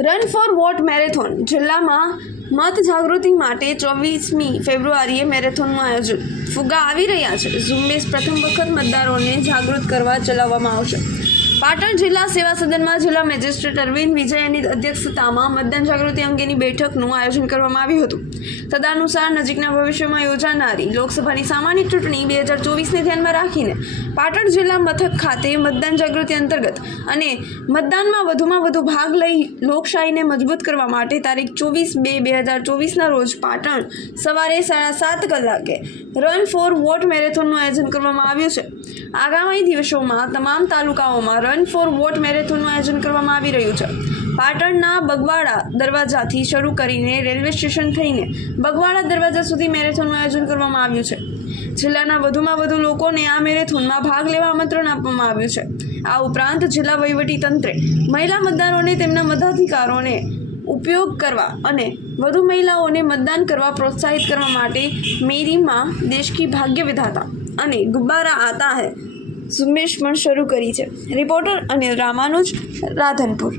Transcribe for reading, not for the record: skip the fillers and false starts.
Run for vote marathon જિલ્લામાં મત જાગૃતિ માટે 24મી ફેબ્રુઆરીએ મેરેથોનનું આયોજન ફુગ્ગા આવી રહ્યા છે। ઝુંબેશ પ્રથમ વખત મતદારોને જાગૃત કરવા ચલાવવામાં આવશે। પાટણ જિલ્લા સેવા સદનમાં જિલ્લા મેજિસ્ટ્રેટ અરવિંદ વિજયની અધ્યક્ષતામાં મતદાન જાગૃતિ અંગેની બેઠકનું આયોજન કરવામાં આવ્યું હતું। તદનુસાર નજીકના ભવિષ્યમાં યોજાનારી લોકસભાની સામાન્ય ચૂંટણી 2024ને ધ્યાનમાં રાખીને પાટણ જિલ્લા મથક ખાતે મતદાન જાગૃતિ અંતર્ગત અને મતદાનમાં વધુમાં વધુ ભાગ લઈ લોકશાહીને મજબૂત કરવા માટે તારીખ 24/2/2024ના રોજ પાટણ સવારે 7:30 કલાકે રન ફોર વોટ મેરેથોનનું આયોજન કરવામાં આવ્યું છે। આગામી દિવસોમાં તમામ તાલુકાઓમાં રન ફોર વોટ મેરેથોનનું આયોજન કરવામાં આવી રહ્યું છે। પાટણના બગવાડા દરવાજાથી શરૂ કરીને રેલવે સ્ટેશન થઈને બગવાડા દરવાજા સુધી મેરેથોનનું આયોજન કરવામાં આવ્યું છે। જિલ્લાના વધુમાં વધુ લોકોને આ મેરેથોનમાં ભાગ લેવા આમંત્રણ આપવામાં આવ્યું છે। આ ઉપરાંત જિલ્લા વહીવટીતંત્રે મહિલા મતદારોને તેમના મતાધિકારોને ઉપયોગ કરવા અને વધુ મહિલાઓને મતદાન કરવા પ્રોત્સાહિત કરવા માટે મેરી માં દેશ કી ભાગ્ય વિધાતા અને ગુબ્બારા આતા હૈ ઝુંબેશ પણ શરૂ કરી છે। રિપોર્ટર અનિલ રામાનુજ, રાધનપુર।